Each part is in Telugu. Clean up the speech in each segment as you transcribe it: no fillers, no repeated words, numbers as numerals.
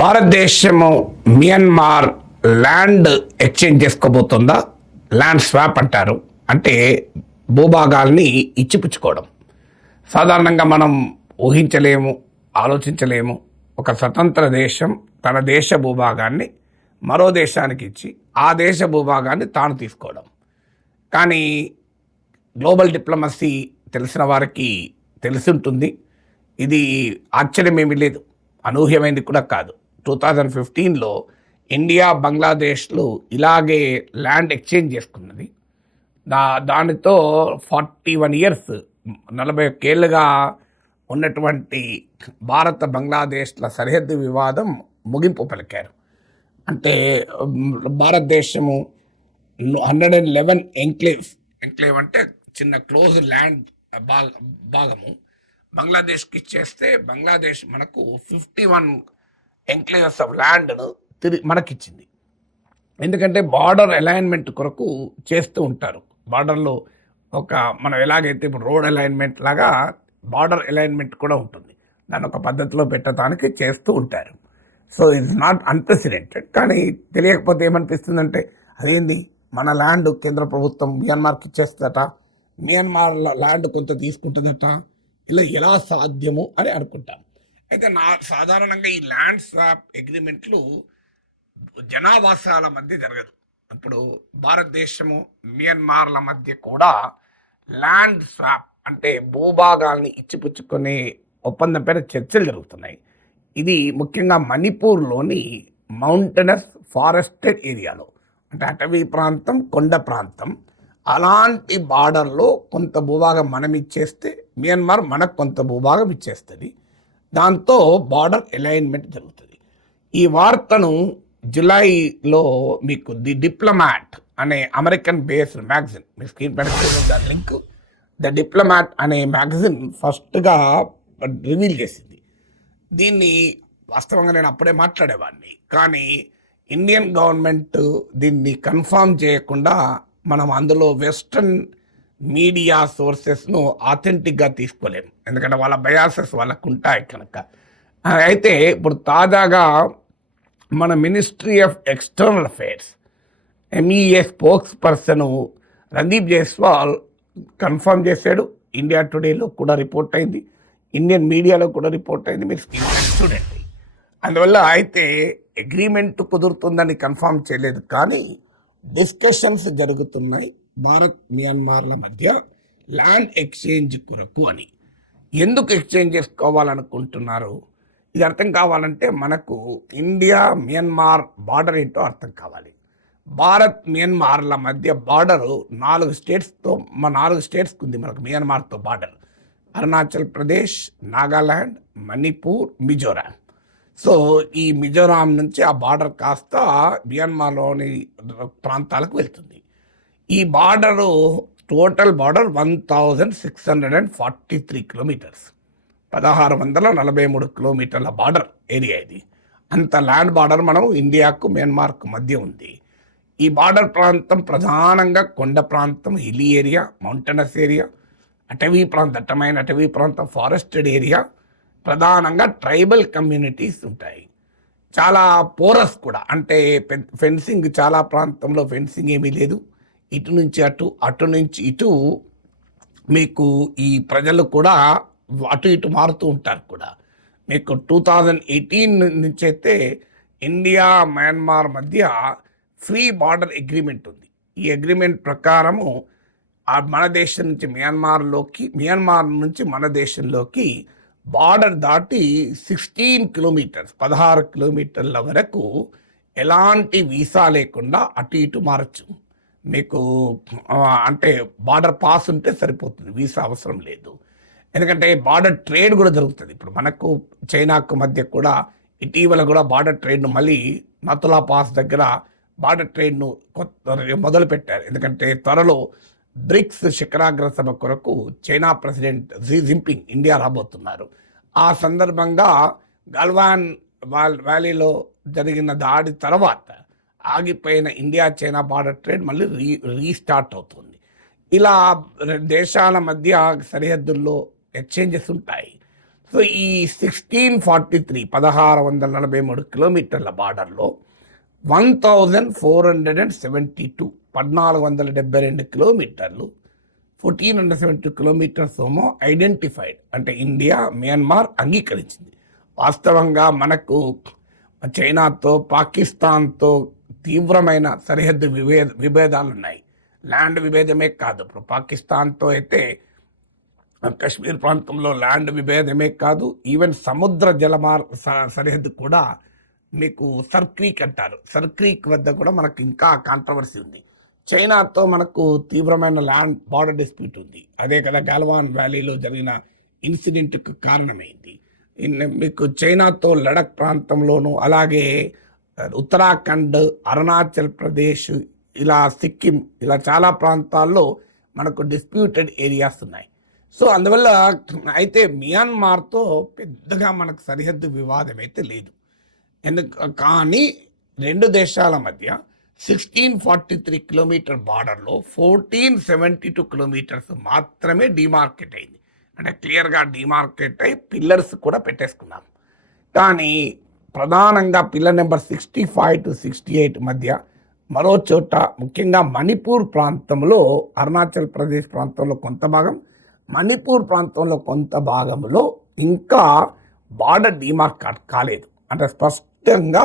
భారతదేశము మియన్మార్ ల్యాండ్ ఎక్స్చేంజ్ చేసుకోబోతుందా? ల్యాండ్ స్వాప్ అంటారు. అంటే భూభాగాల్ని ఇచ్చిపుచ్చుకోవడం. సాధారణంగా మనం ఊహించలేము, ఆలోచించలేము. ఒక స్వతంత్ర దేశం తన దేశ భూభాగాన్ని మరో దేశానికి ఇచ్చి ఆ దేశ భూభాగాన్ని తాను తీసుకోవడం. కానీ గ్లోబల్ డిప్లొమసీ తెలిసిన వారికి తెలిసి ఉంటుంది. ఇది ఆశ్చర్యమేమీ లేదు, అనూహ్యమైనది కూడా కాదు. 2015లో ఇండియా బంగ్లాదేశ్లు ఇలాగే ల్యాండ్ ఎక్స్చేంజ్ చేసుకున్నది. దానితో 41 ఇయర్స్ 41 ఏళ్ళుగా ఉన్నటువంటి భారత బంగ్లాదేశ్ల సరిహద్దు వివాదం ముగింపు పలికారు. అంటే భారతదేశము 111 ఎంక్లేవ్ అంటే చిన్న క్లోజ్ ల్యాండ్ భాగము బంగ్లాదేశ్కి ఇచ్చేస్తే బంగ్లాదేశ్ మనకు 51 ఎంక్లేవ్స్ ఆఫ్ ల్యాండ్ను తిరిగి మనకిచ్చింది. ఎందుకంటే బార్డర్ అలైన్మెంట్ కొరకు చేస్తూ ఉంటారు. బార్డర్లో మనం ఎలాగైతే ఇప్పుడు రోడ్ అలైన్మెంట్ లాగా బార్డర్ అలైన్మెంట్ కూడా ఉంటుంది. దాన్ని ఒక పద్ధతిలో పెట్టడానికి చేస్తూ ఉంటారు. So it's not unprecedented. కానీ తెలియకపోతే ఏమనిపిస్తుందంటే, అదేంది మన ల్యాండ్ కేంద్ర ప్రభుత్వం మియన్మార్కి ఇచ్చేస్తుందట, మియన్మార్ ల్యాండ్ కొంత తీసుకుంటుందట, ఇలా ఎలా సాధ్యము అని అనుకుంటాం. అయితే సాధారణంగా ఈ ల్యాండ్ స్వాప్ అగ్రిమెంట్లు జనావాసాల మధ్య జరగదు. ఇప్పుడు భారతదేశము మియన్మార్ల మధ్య కూడా ల్యాండ్ స్వాప్ అంటే భూభాగాల్ని ఇచ్చిపుచ్చుకునే ఒప్పందం పైన చర్చలు జరుగుతున్నాయి. ఇది ముఖ్యంగా మణిపూర్లోని మౌంటైనస్ ఫారెస్టెడ్ ఏరియాలో, అంటే అటవీ ప్రాంతం, కొండ ప్రాంతం, అలాంటి బార్డర్లో కొంత భూభాగం మనం ఇచ్చేస్తే మియన్మార్ మనకు కొంత భూభాగం ఇచ్చేస్తుంది. దాంతో బార్డర్ అలైన్మెంట్ జరుగుతుంది. ఈ వార్తను జులైలో మీకు ది డిప్లొమాట్ అనే అమెరికన్ బేస్డ్ మ్యాగజిన్, మీ స్క్రీన్ పైన లింక్, ద డిప్లొమాట్ అనే మ్యాగజిన్ ఫస్ట్గా రివీల్ చేసింది. దీన్ని వాస్తవంగా నేను అప్పుడే మాట్లాడేవాడిని, కానీ ఇండియన్ గవర్నమెంట్ దీన్ని కన్ఫర్మ్ చేయకుండా మనం అందులో వెస్ట్రన్ మీడియా సోర్సెస్ను ఆథెంటిక్గా తీసుకోలేము. ఎందుకంటే వాళ్ళ బయాసెస్ వాళ్ళకు ఉంటాయి కనుక. అయితే ఇప్పుడు తాజాగా మన ministry of external affairs MEA spokes person Randeep Jaiswal confirm చేశాడు. ఇండియా టుడేలో కూడా రిపోర్ట్ అయింది, ఇండియన్ మీడియాలో కూడా రిపోర్ట్ అయింది. మీరు చూడండి. అందువల్ల అయితే అగ్రిమెంట్ కుదురుతుందని కన్ఫర్మ్ చేయలేదు, కానీ డిస్కషన్స్ జరుగుతున్నాయి భారత్ మియన్మార్ల మధ్య ల్యాండ్ ఎక్స్చేంజ్ కొరకు అని. ఎందుకు ఎక్స్చేంజ్ చేసుకోవాలనుకుంటున్నారు? ఇది అర్థం కావాలంటే మనకు ఇండియా మియన్మార్ బార్డర్ ఏంటో అర్థం కావాలి. భారత్ మియన్మార్ల మధ్య బార్డరు 4 స్టేట్స్తో, 4 స్టేట్స్కి ఉంది మనకు మియన్మార్తో బార్డర్. అరుణాచల్ ప్రదేశ్, నాగాల్యాండ్, మణిపూర్, మిజోరాం. సో ఈ మిజోరాం నుంచి ఆ బార్డర్ కాస్త మియన్మార్లోని ప్రాంతాలకు వెళ్తుంది. ఈ బార్డరు టోటల్ బార్డర్ 1643 కిలోమీటర్స్, 1643 కిలోమీటర్ల బార్డర్ ఏరియా ఇది. అంత ల్యాండ్ బార్డర్ మనం ఇండియాకు మియన్మార్కు మధ్య ఉంది. ఈ బార్డర్ ప్రాంతం ప్రధానంగా కొండ ప్రాంతం, హిల్లీ ఏరియా, మౌంటైనస్ ఏరియా, అటవీ ప్రాంతం, దట్టమైన అటవీ ప్రాంతం, ఫారెస్టెడ్ ఏరియా, ప్రధానంగా ట్రైబల్ కమ్యూనిటీస్ ఉంటాయి. చాలా పోరస్ కూడా, అంటే ఫెన్సింగ్ చాలా ప్రాంతంలో ఫెన్సింగ్ ఏమీ లేదు. ఇటు నుంచి అటు, అటు నుంచి ఇటు మీకు ఈ ప్రజలు కూడా అటు ఇటు మారుతూ ఉంటారు కూడా. మీకు 2018 నుంచి అయితే ఇండియా మయన్మార్ మధ్య ఫ్రీ బార్డర్ అగ్రిమెంట్ ఉంది. ఈ అగ్రిమెంట్ ప్రకారము మన దేశం నుంచి మియన్మార్లోకి, మియన్మార్ నుంచి మన దేశంలోకి బార్డర్ దాటి 16 కిలోమీటర్స్, 16 కిలోమీటర్ల వరకు ఎలాంటి వీసా లేకుండా అటు ఇటు మారచ్చు. మీకు అంటే బార్డర్ పాస్ ఉంటే సరిపోతుంది, వీసా అవసరం లేదు. ఎందుకంటే బార్డర్ ట్రేడ్ కూడా జరుగుతుంది. ఇప్పుడు మనకు చైనాకు మధ్య కూడా ఇటీవల కూడా బార్డర్ ట్రేడ్ను మళ్ళీ నతులా పాస్ దగ్గర బార్డర్ ట్రేడ్ను మొదలు పెట్టారు. ఎందుకంటే త్వరలో బ్రిక్స్ శిఖరాగ్ర సభ కొరకు China president Xi Jinping India రాబోతున్నారు. ఆ సందర్భంగా గల్వాన్ వ్యాలీలో జరిగిన దాడి తర్వాత ఆగిపోయిన ఇండియా చైనా బార్డర్ ట్రేడ్ మళ్ళీ రీస్టార్ట్ అవుతుంది. ఇలా దేశాల మధ్య సరిహద్దుల్లో ఎక్స్చేంజెస్ ఉంటాయి. సో ఈ 1643 1643 కిలోమీటర్ల బార్డర్లో 1472 1472 కిలోమీటర్లు 1472 కిలోమీటర్స్ ఏమో ఐడెంటిఫైడ్, అంటే ఇండియా మియన్మార్ అంగీకరించింది. వాస్తవంగా మనకు చైనాతో పాకిస్తాన్తో తీవ్రమైన సరిహద్దు విభేదాలు ఉన్నాయి. ల్యాండ్ విభేదమే కాదు, ఇప్పుడు పాకిస్తాన్తో అయితే కశ్మీర్ ప్రాంతంలో ల్యాండ్ విభేదమే కాదు, ఈవెన్ సముద్ర సరిహద్దు కూడా మీకు సర్క్రీక్ అంటారు. సర్క్రీక్ వద్ద కూడా మనకు ఇంకా కాంట్రవర్సీ ఉంది. చైనాతో మనకు తీవ్రమైన ల్యాండ్ బార్డర్ డిస్ప్యూట్ ఉంది. అదే కదా గాల్వాన్ వ్యాలీలో జరిగిన ఇన్సిడెంట్కు కారణమైంది. మీకు చైనాతో లడక్ ప్రాంతంలోను, అలాగే ఉత్తరాఖండ్, అరుణాచల్ ప్రదేశ్, ఇలా సిక్కిం, ఇలా చాలా ప్రాంతాల్లో మనకు డిస్ప్యూటెడ్ ఏరియాస్ ఉన్నాయి. సో అందువల్ల అయితే మియన్మార్తో పెద్దగా మనకు సరిహద్దు వివాదం అయితే లేదు. కానీ రెండు దేశాల మధ్య 1643 కిలోమీటర్ బార్డర్లో 1472 కిలోమీటర్స్ మాత్రమే డిమార్కెట్ అయింది. అంటే క్లియర్గా డిమార్కెట్ అయి పిల్లర్స్ కూడా పెట్టేసుకున్నాం. కానీ ప్రధానంగా పిల్లర్ నెంబర్ 65 to 68 మధ్య మరో చోట, ముఖ్యంగా మణిపూర్ ప్రాంతంలో, అరుణాచల్ ప్రదేశ్ ప్రాంతంలో కొంత భాగం, మణిపూర్ ప్రాంతంలో కొంత భాగంలో ఇంకా బార్డర్ డిమార్కెట్ కాలేదు. అంటే స్పష్టంగా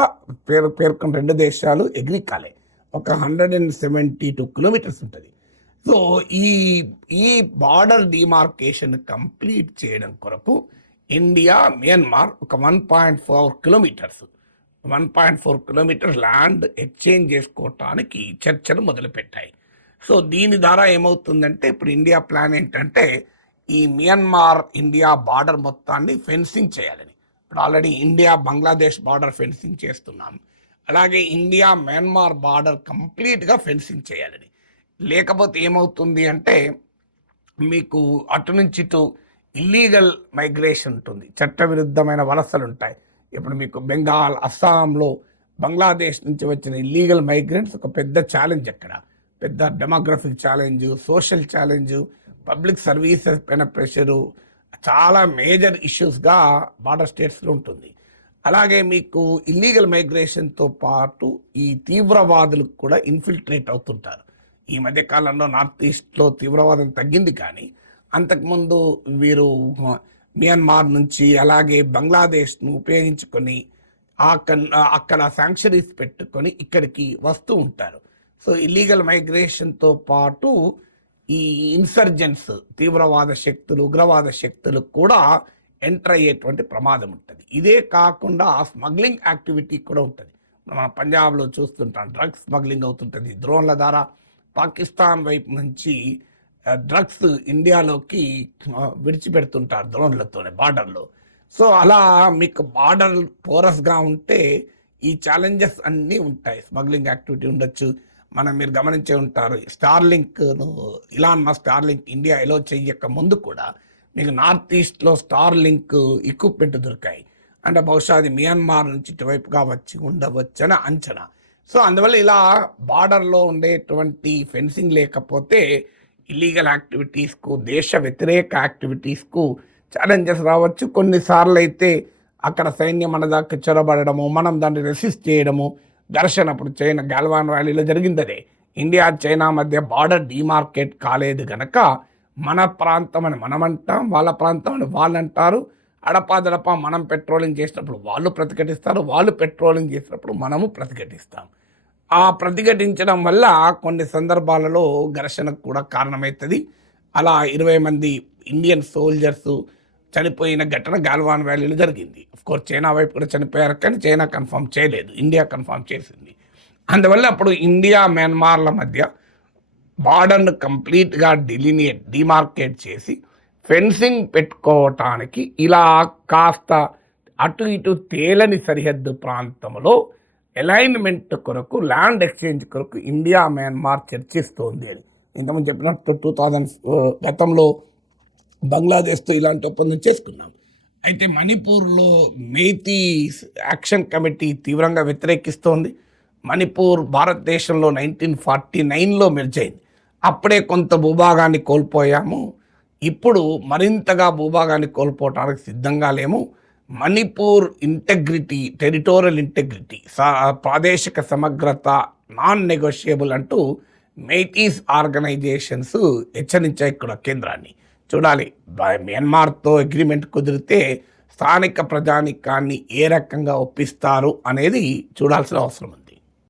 పేర్కొన్న రెండు దేశాలు ఎగ్రీ కాలే. ఒక 172 కిలోమీటర్స్ ఉంటుంది. సో ఈ బార్డర్ డిమార్కేషన్ కంప్లీట్ చేయడం కొరకు ఇండియా మియన్మార్ ఒక 1.4 కిలోమీటర్స్ ల్యాండ్ ఎక్స్చేంజ్ చేసుకోవటానికి చర్చలు మొదలుపెట్టాయి. సో దీని ద్వారా ఏమవుతుందంటే, ఇప్పుడు ఇండియా ప్లాన్ ఏంటంటే ఈ మియన్మార్ ఇండియా బార్డర్ మొత్తాన్ని ఫెన్సింగ్ చేయాలని. ఇప్పుడు already India Bangladesh border fencing చేస్తున్నాం. అలాగే ఇండియా మియన్మార్ బార్డర్ కంప్లీట్గా ఫెన్సింగ్ చేయాలని. లేకపోతే ఏమవుతుంది అంటే మీకు అటు నుంచి ఇటు ఇల్లీగల్ మైగ్రేషన్ ఉంటుంది, చట్టవిరుద్ధమైన వలసలు ఉంటాయి. ఇప్పుడు మీకు బెంగాల్, అస్సాంలో బంగ్లాదేశ్ నుంచి వచ్చిన ఇల్లీగల్ మైగ్రెంట్స్ ఒక పెద్ద ఛాలెంజ్. అక్కడ పెద్ద demographic challenge, social challenge, public services పైన ప్రెషరు, చాలా మేజర్ ఇష్యూస్గా బార్డర్ స్టేట్స్లో ఉంటుంది. అలాగే మీకు ఇల్లీగల్ మైగ్రేషన్తో పాటు ఈ తీవ్రవాదులకు కూడా ఇన్ఫిల్ట్రేట్ అవుతుంటారు. ఈ మధ్యకాలంలో నార్త్ ఈస్ట్లో తీవ్రవాదం తగ్గింది, కానీ అంతకుముందు వీరు మియన్మార్ నుంచి అలాగే బంగ్లాదేశ్ను ఉపయోగించుకొని అక్కడ శాంక్షరీస్ పెట్టుకొని ఇక్కడికి వస్తూ ఉంటారు. సో ఇల్లీగల్ మైగ్రేషన్తో పాటు ఈ ఇన్సర్జెన్స్, తీవ్రవాద శక్తులు, ఉగ్రవాద శక్తులు కూడా ఎంటర్ అయ్యేటువంటి ప్రమాదం ఉంటుంది. ఇదే కాకుండా స్మగ్లింగ్ యాక్టివిటీ కూడా ఉంటుంది. మన పంజాబ్లో చూస్తుంటాం, డ్రగ్స్ స్మగ్లింగ్ అవుతుంటుంది. డ్రోన్ల ద్వారా పాకిస్తాన్ వైపు నుంచి డ్రగ్స్ ఇండియాలోకి విడిచిపెడుతుంటారు డ్రోన్లతోనే బార్డర్లో. సో అలా మీకు బార్డర్ పోరస్గా ఉంటే ఈ ఛాలెంజెస్ అన్నీ ఉంటాయి. స్మగ్లింగ్ యాక్టివిటీ ఉండొచ్చు. మీరు గమనించే ఉంటారు, ఇలాన్ మస్క్ స్టార్లింక్ ఇండియా ఎలో చెయ్యక ముందు కూడా మీకు నార్త్ ఈస్ట్లో స్టార్లింక్ ఎక్విప్మెంట్ దొరికాయి. అంటే బహుశా అది మియన్మార్ నుంచి ఇటువైపుగా వచ్చి ఉండవచ్చని అంచనా. సో అందువల్ల ఇలా బార్డర్లో ఉండేటువంటి ఫెన్సింగ్ లేకపోతే ఇల్లీగల్ యాక్టివిటీస్కు, దేశ వ్యతిరేక యాక్టివిటీస్కు ఛాలెంజెస్ రావచ్చు. కొన్నిసార్లు అయితే అక్కడ సైన్యం మన దాకా చొరబడము, మనం దాన్ని రెసిస్ట్ చేయడము, ఘర్షణ. అప్పుడు చైనా గాల్వాన్ వ్యాలీలో జరిగిందదే. ఇండియా చైనా మధ్య బార్డర్ డిమార్కెట్ కాలేదు గనక మన ప్రాంతం అని మనం అంటాం, వాళ్ళ ప్రాంతం అని వాళ్ళు అంటారు. అడపాదడపా మనం పెట్రోలింగ్ చేసినప్పుడు వాళ్ళు ప్రతిఘటిస్తారు, వాళ్ళు పెట్రోలింగ్ చేసినప్పుడు మనము ప్రతిఘటిస్తాం. ఆ ప్రతిఘటించడం వల్ల కొన్ని సందర్భాలలో ఘర్షణకు కూడా కారణమవుతుంది. అలా 20 మంది ఇండియన్ సోల్జర్స్ చనిపోయిన ఘటన గాల్వాన్ వ్యాలీలో జరిగింది. అఫ్కోర్స్ చైనా వైపు కూడా చనిపోయారు, కానీ చైనా కన్ఫర్మ్ చేయలేదు, ఇండియా కన్ఫర్మ్ చేసింది. అందువల్ల అప్పుడు ఇండియా మియన్మార్ల మధ్య బార్డర్ను కంప్లీట్గా డిమార్కేట్ చేసి ఫెన్సింగ్ పెట్టుకోవటానికి ఇలా కాస్త అటు ఇటు తేలని సరిహద్దు ప్రాంతంలో అలైన్మెంట్ కొరకు, ల్యాండ్ ఎక్స్చేంజ్ కొరకు ఇండియా మియన్మార్ చర్చిస్తోంది అని ఇంతకుముందు చెప్పినట్టు 2000 గతంలో బంగ్లాదేశ్తో ఇలాంటి ఒప్పందం చేసుకున్నాం. అయితే మణిపూర్లో మేతీ యాక్షన్ కమిటీ తీవ్రంగా వ్యతిరేకిస్తోంది. మణిపూర్ భారతదేశంలో 1949లో మెర్జ్ అయింది. అప్పుడే కొంత భూభాగాన్ని కోల్పోయాము. ఇప్పుడు మరింతగా భూభాగాన్ని కోల్పోవటానికి సిద్ధంగా లేము. మణిపూర్ ఇంటెగ్రిటీ, టెరిటోరియల్ ఇంటెగ్రిటీ, ప్రాదేశిక సమగ్రత నాన్ నెగోషియబుల్ అంటూ మెయిటీస్ ఆర్గనైజేషన్స్ హెచ్చరించాయి ఇక్కడ కేంద్రాన్ని. చూడాలి, మయన్మార్తో అగ్రిమెంట్ కుదిరితే స్థానిక ప్రజానికాన్ని ఏ రకంగా ఒప్పిస్తారు అనేది చూడాల్సిన అవసరం ఉంది.